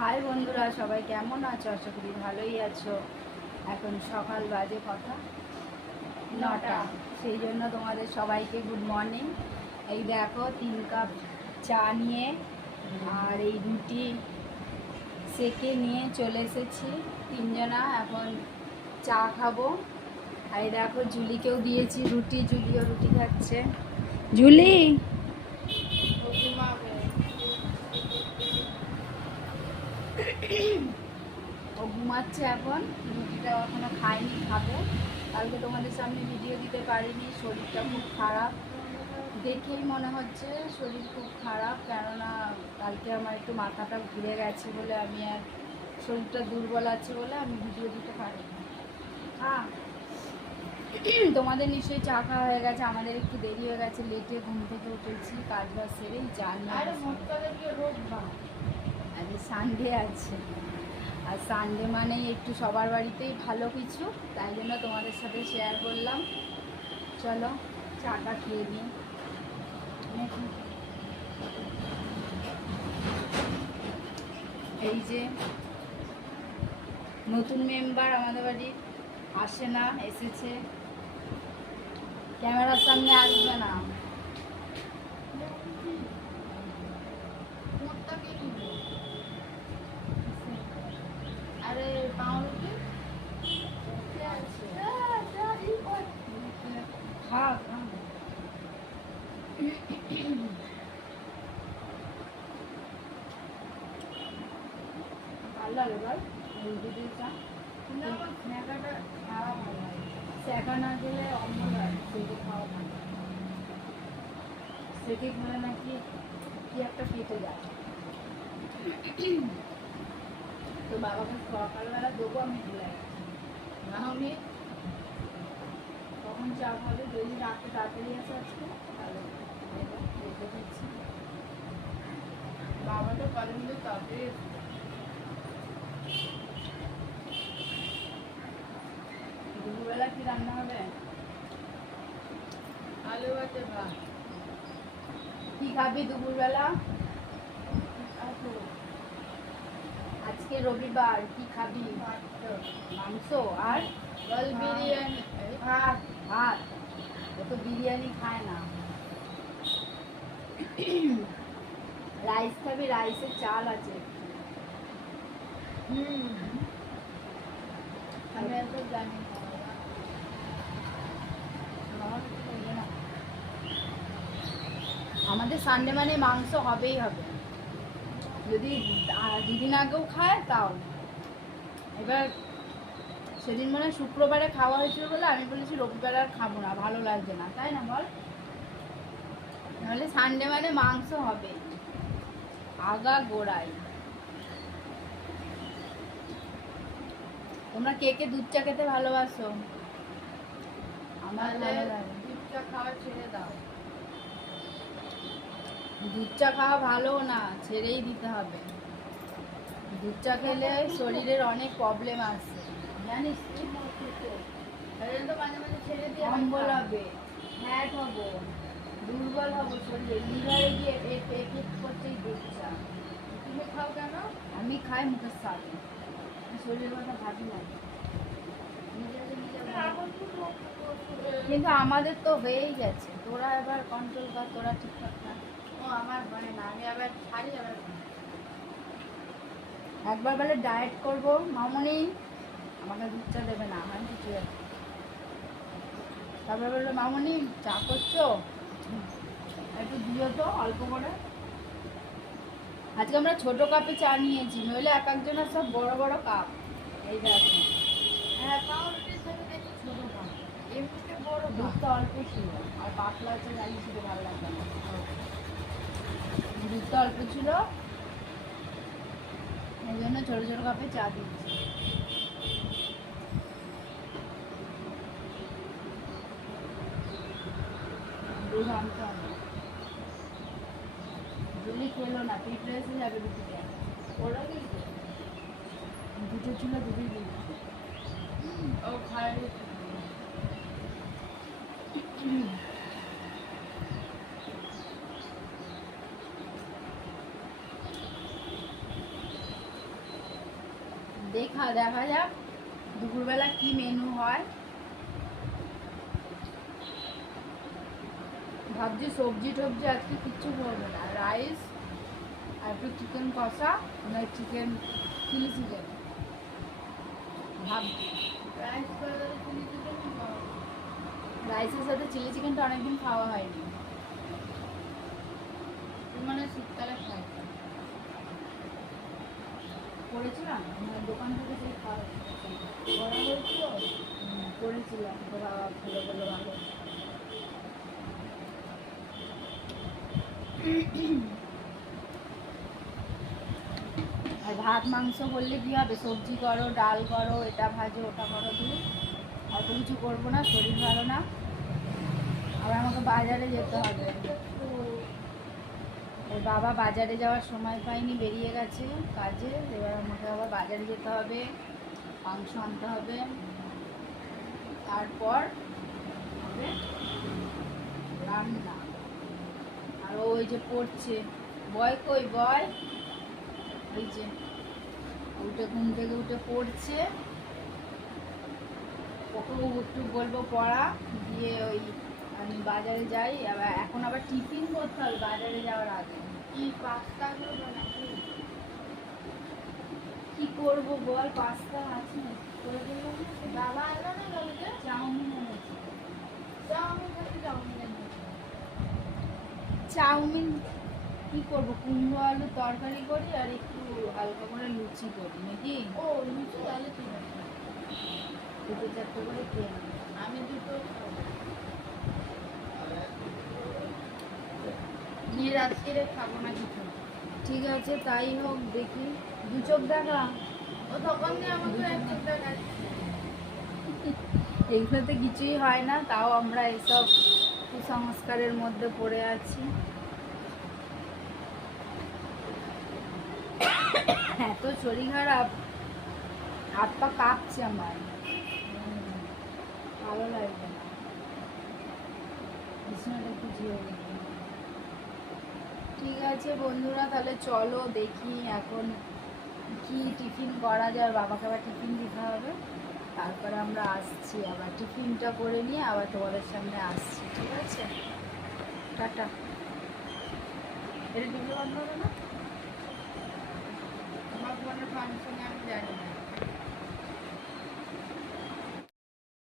High বন্ধুরা, সবাই কেমন আছো? আশা করি ভালোই আছো। এখন সকাল বাজে কথা নটা। সেই জন্য তোমাদের সবাইকে গুড মর্নিং এই দেখো, তিন কাপ চা নিয়ে আর এই রুটি সেকে নিয়ে চলে এসেছি। তিনজনা এখন চা খাব। আর এই দেখো জুলিকেও দিয়েছি রুটি। জুলিও রুটি খাচ্ছে। জুলি ও ঘুমাচ্ছে এখন রুটিটা এখনও খায়নি খাব। কালকে তোমাদের সামনে ভিডিও দিতে পারিনি শরীরটা খুব খারাপ। দেখেই মনে হচ্ছে শরীর খুব খারাপ কেননা কালকে আমার একটু মাথাটা ঘুরে গেছে বলে আমি আর শরীরটা দুর্বল আছে বলে আমি ভিডিও দিতে পারিনি। হ্যাঁ তোমাদের নিশ্চয়ই চা খাওয়া হয়ে গেছে আমাদের একটু দেরি হয়ে গেছে লেটে ঘুম থেকে উঠেছি কাজ বাজ সেরেই চা নিয়ে সানডে আছে। আর সানডে মানেই একটু সবার বাড়িতেই ভালো কিছু, তাই জন্য তোমাদের সাথে শেয়ার করলাম। চলো, চাটা খেয়ে নিই। এই যে, নতুন মেম্বার আমাদের বাড়ি আসে না, এসেছে। ক্যামেরার সামনে আসবে না আরে পাউরুটি খা খা ভালো লাগে বল রুটি দিয়ে চা স্ন্যাকাটা খাওয়া ভালো লাগে স্যাকা না গেলে অন্য লাগে সেটা খাওয়া ভালো সেটি খেলে নাকি কি একটা পেটে যায়। তো বাবাকে সকালবেলা দেবো আমি ভুলে না আমি কখন চা খাবে যদি রাতে তাড়াতাড়ি আসে আজকে, তাহলে বাবা তো তাড়াতাড়ি দুপুরবেলা কি রান্না হবে? আলু ভাতে ভাত। কি খাবি দুপুরবেলা? আজকে রবিবার কি খাবি? মাংস আর কাল বিরিয়ানি। ভাত ভাত। ও তো বিরিয়ানি খায় না। রাইস খাবি রাইসের চাল আছে হুম। আমি এত জানি না আমাদের সানডে মানে মাংস হবেই হবে। যদি দুদিন আগেও খায় তাও। এবার সেদিন মনে শুক্রবারে খাওয়া হয়েছিল বলে আমি বলেছি রবিবারে আর খাব না ভালো লাগছে না তাই না বল? নাহলে সানডে মানে মাংস হবে। আগা গোড়াই তোমরা কে কে দুধ চা খেতে ভালোবাসো? আমার দুধ চা খাওয়া ছেড়ে দাও। দুধ চা খাওয়া ভালো না ছেড়েই দিতে হবে। দুধ চা খেলে শরীরের অনেক প্রবলেম আসে জানিস? তো মাঝে মাঝে ছেড়ে দিয়ে অম্বল হবে ফ্যাট হব দুর্বল হব শরীরে লিভারে গিয়ে এফেক্ট করছে এই দুধ চা তুমি খাও কেন? আমি খাই মুখের সাথে শরীরের কথা ভাবি না। নিজে কিন্তু আমাদের তো হয়েই গেছে। তোরা এবার কন্ট্রোল কর তোরা ঠিকঠাক না খাই। একবার বলে ডায়েট করব মামনি। আমাকে দুধ চা দেবে না আমি কিছু তারপরে বলল মামনি চা করছ? একটু দিও তো অল্প করে। আজকে আমরা ছোট কাপে চা নিয়েছি নইলে এক একজনের সব বড় বড় কাপ। এই দেখো। হ্যাঁ পাউরুটির সাথে দেখি ছোট খাও এমনিতে বড় দুধটা অল্প ছিল আর পাতলা চা জানি ভালো লাগবে না। দুধটা অল্প ছিল। এই জন্য ছোট ছোট কাপে চা দিচ্ছি। দুধ আনতে হবে জুলি খেলো না পিঁপড়ে এসে যাবে রুটিতে ওরা দুটো ছিল, দুটোই দিয়েছি ও খায়। দেখা দেখা যাক দুপুরবেলা কি মেনু হয়। ভাবছি সবজি টবজি আজকে কিচ্ছু করবে না। রাইস আর একটু চিকেন কষা না চিকেন চিলি চিকেন ভাবছি। রাইস রাইসের সাথে চিলি চিকেনটা অনেকদিন খাওয়া হয়নি। মানে শীতকালে খাই করেছিলাম? আমার দোকান থেকে সেই হয়েছিল? করেছিলাম। ভালো ভালো। আর ভাত, মাংস করলে কি হবে? সবজি করো, ডাল করো, এটা ভাজো, ওটা করো তুমি। অত কিছু করব না, শরীর ভালো না। আবার আমাকে বাজারে যেতে হবে। ওর বাবা বাজারে যাওয়ার সময় পায়নি, বেরিয়ে গেছে কাজে। এবার আমাকে আবার বাজারে যেতে হবে, মাংস আনতে হবে। তারপর রান্না। আর ওই যে পড়ছে। বয় কই, বয়? ওই যে, উঠে ঘুম থেকে উঠে পড়ছে। ওকে একটু বলব পড়া দিয়ে ওই আমি বাজারে যাই। আবার এখন আবার টিফিন করতে হবে, বাজারে যাওয়ার আগে। কি পাস্তা করব নাকি? কি করব বল পাস্তা আছে করে দিলাম বাবা এলো না কালকে চাউমিন এনেছি। চাউমিন খাতে চাউমিন এনেছে। চাউমিন কি করব? কুমড়ো আলু তরকারি করি আর একটু হালকা করে লুচি করি নাকি? ও লুচি তাহলে ঠিক আছে। দুটো চারটে করে খেয়ে আমি দুটো খাব। নিয়ে রাত্রিরে খাব না কিছু। ঠিক আছে তাই হোক দেখি। দু চোখ দেখা। ও তখন আমাকে এক এইগুলোতে কিছুই হয় না তাও আমরা এসব কুসংস্কারের মধ্যে পড়ে আছি। এত শরীর খারাপ। হাত পা কাঁপছে আমার। ভালো লাগবে না। বিছানাটা একটু দেখি ঠিক আছে বন্ধুরা, তাহলে চলো দেখি এখন কি টিফিন করা যায়। বাবাকে আবার টিফিন দিতে হবে। তারপরে আমরা আসছি। আবার টিফিনটা করে নিয়ে আবার তোমাদের সামনে আসছি, ঠিক আছে? টাটা।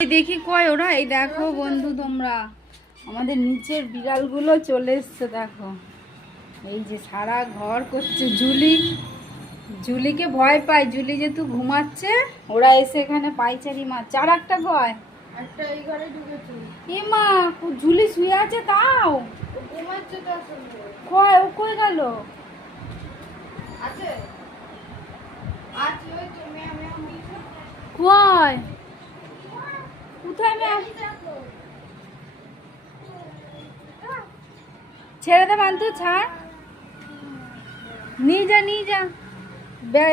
দেখি কয় ওরা। এই দেখো বন্ধু তোমরা। আমাদের নিচের বিড়ালগুলো চলে এসছে, দেখো। এই যে সারা ঘর করছে জুলি জুলিকে ভয় পায় জুলি যেহেতু ঘুমাচ্ছে ওরা এসে এখানে পাইচারি মারছে। চার একটা কয় একটা এই ঘরে ঢুকেছে। এ মা জুলি শুয়ে আছে তাও? ও ঘুমাচ্ছে তো কয় ও কই গেল? আছে? ওই কয়? কোথায় ছেড়ে দে বান্তু ছাড়। নিয়ে যা নিয়ে যা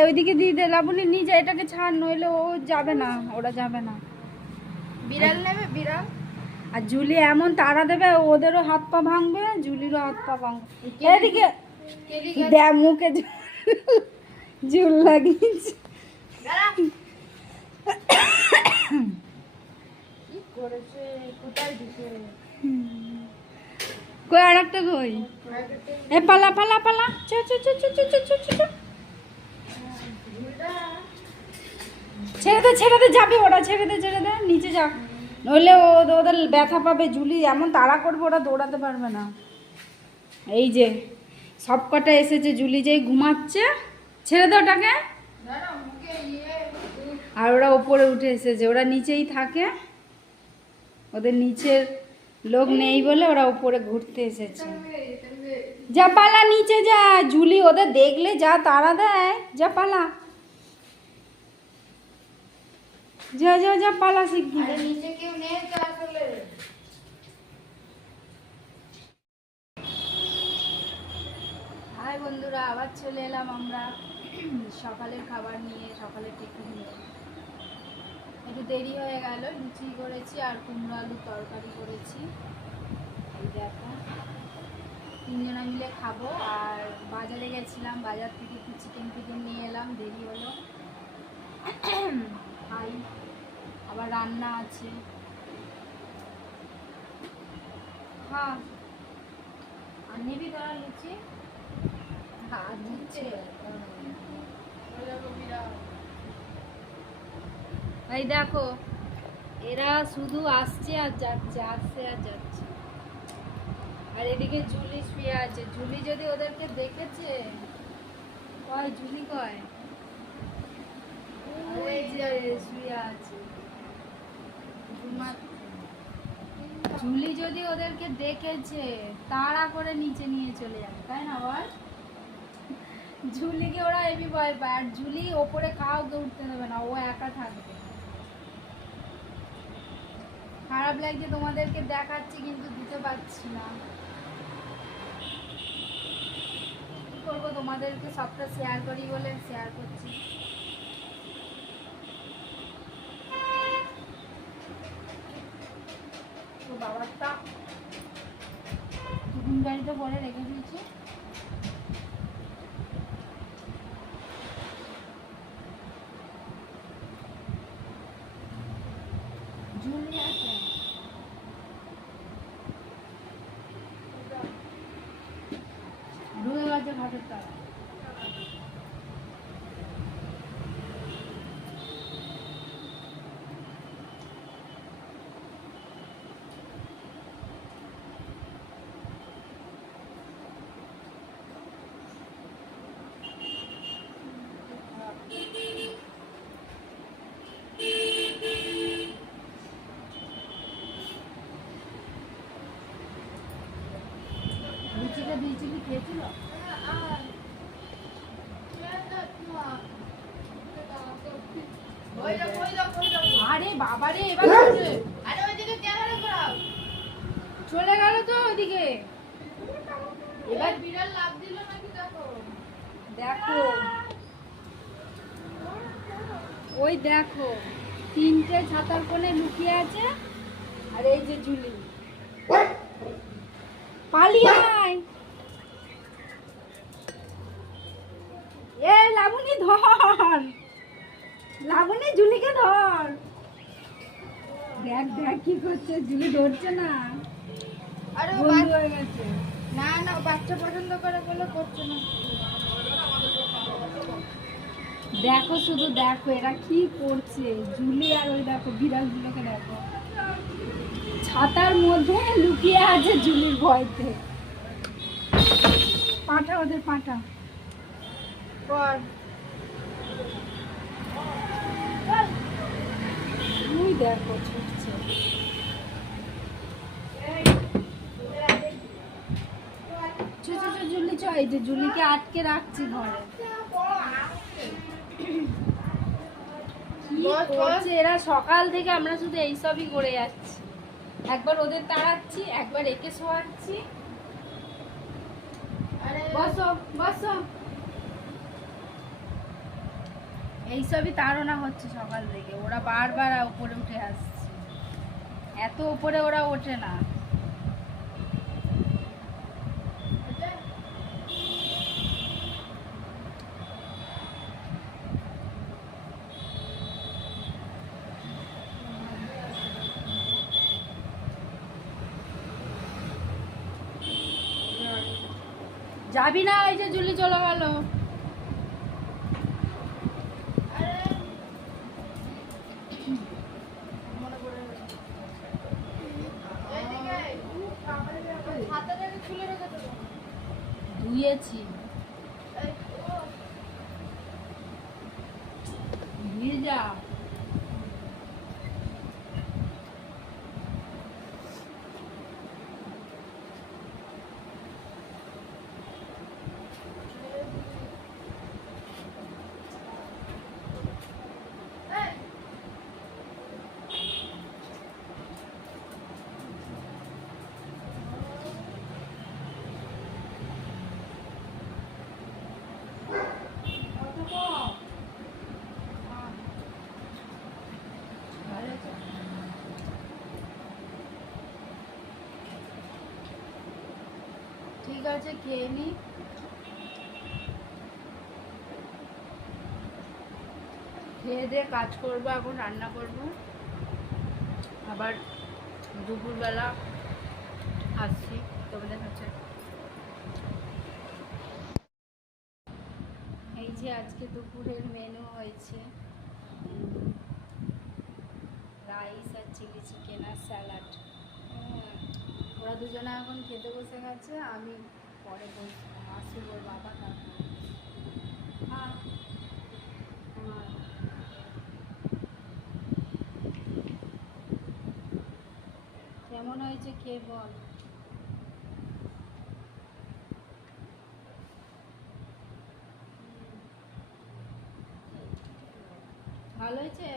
ওইদিকে দিয়ে দে লাবণী নিয়ে যা এটাকে ছাড় নইলে ও যাবে না ওরা যাবে না। বিড়াল নেবে বিড়াল? আর জুলি এমন তাড়া দেবে ওদেরও হাত পা ভাঙবে জুলিরও হাত পা ভাঙবে। এদিকে দেখ মুখে জুল লাগিয়েছে। করেছে? কোথায় ঢুকে কই আর একটা কই? এ পালা পালা পালা। চ চ চ চ চ চ চ চ। ছেড়ে দে ছেড়ে দে, যাবে ওরা, ছেড়ে দে ছেড়ে দে, নিচে যা। নইলে ও ওদের ব্যথা পাবে জুলি এমন তাড়া করবে ওরা, দৌড়াতে পারবে না। এই যে, সব কটা এসেছে জুলি যেই ঘুমাচ্ছে, ছেড়ে দে ওটাকে। আর ওরা ওপরে উঠে এসেছে, ওরা নিচেই থাকে। ওদের নিচের লোক নেই বলে ওরা উপরে ঘুরতে এসেছে। যা পালা, নিচে যা, ঝুলি ওদের দেখলে যা তাড়া দেয়, যা পালা। যা যা যা পালা আসলে। হাই বন্ধুরা, আবার চলে এলাম আমরা। সকালের খাবার নিয়ে, সকালের টিফিন নিয়ে। একটু দেরি হয়ে গেল, লুচি করেছি আর কুমড়ো আলুর তরকারি করেছি। এই দেখো, তিনজনা মিলে খাব। আর বাজারে গেছিলাম, বাজার থেকে একটু চিকেন ফিকেন নিয়ে এলাম, দেরি হলো। খাই, আবার রান্না আছে। হ্যাঁ আর নিবি তোরা লুচি? হ্যাঁ দিচ্ছে। এই দেখো, এরা শুধু আসছে আর যাচ্ছে, আসছে আর যাচ্ছে। আর এদিকে জুলি শুয়ে আছে। জুলি যদি ওদেরকে দেখেছে, কয় জুলি কয়? ঘুমাচ্ছে। যদি ওদেরকে দেখেছে, তাড়া করে নিচে নিয়ে চলে যাবে, তাই না বল? ঝুলিকে ওরা এমনি ভয় পায়। আর ঝুলি ওপরে কাউকে উঠতে দেবে না, ও একা থাকবে। খারাপ লাগছে, তোমাদেরকে দেখাচ্ছি, কিন্তু দিতে পারছি না। কি করব, তোমাদেরকে সবটা শেয়ার করি বলে শেয়ার করছি। তো বাবারটা গাড়িতে পরে রেখে দিয়েছি ঝুলি আছে ঢুকে গেছে ঘাটের তারা লুচিটা দিয়েছিলি খেয়েছিল ওই দেখো, ওই দেখো, ওই দেখো। আরে বাবারে এবার চলে- আরে ওইদিকে ক্যামেরা ঘোরাও। চলে গেল তো ওদিকে এবার বিড়াল লাফ দিল নাকি দেখো। দেখো। ওই দেখো তিনটে ছাতার কোণে লুকিয়ে আছে আর এই যে ঝুলি। পালিয়ে আয়। এ লাবণী ধর। লাবণী ঝুলিকে ধর। দেখ দেখ কি করছে ঝুলি ধরছে না। আরে বন্ধু হয়ে গেছে। না না বাচ্চা পছন্দ করে বলে করছে না। দেখো শুধু দেখো এরা কি করছে? ঝুলি আর ওই দেখো বিড়ালগুলোকে দেখো। ছাতার মধ্যে লুকিয়ে আছে ঝুলির ভয়তে। পাঠা ওদের ওই দেখো ছুটছে চো চো চো জুলি চ এই যে জুলিকে আটকে রাখছি ঘরে। বস, বস। করছে এরা? সকাল থেকে আমরা শুধু এইসবই করে যাচ্ছি। একবার ওদের তাড়াচ্ছি একবার একে শোয়াচ্ছি। বসো বসো। এইসবই তাড়না হচ্ছে সকাল থেকে। ওরা বারবার উপরে উঠে আসছে। এত উপরে ওরা ওঠে না যাবি না ওই যে জুলি চলে গেল মনে পড়ে গেছে। এইদিকে, হাতাটাকে খুলে রেখে দেবো। ধুয়েছি এই, ও, ধুয়ে যা এই, ভালো আছে? ঠিক আছে খেয়ে নি। খেয়ে দিয়ে কাজ করব, এখন রান্না করব। আবার দুপুরবেলা আসছি, তোমাদের কাছে এই যে আজকে দুপুরের মেনু হয়েছে রাইস আর চিলি চিকেন আর স্যালাড ওরা দুজনে এখন খেতে বসে গেছে, আমি পরে বসবো আসুক ওর বাবা তারপর কেমন হয়েছে কে বল? ভালো হয়েছে?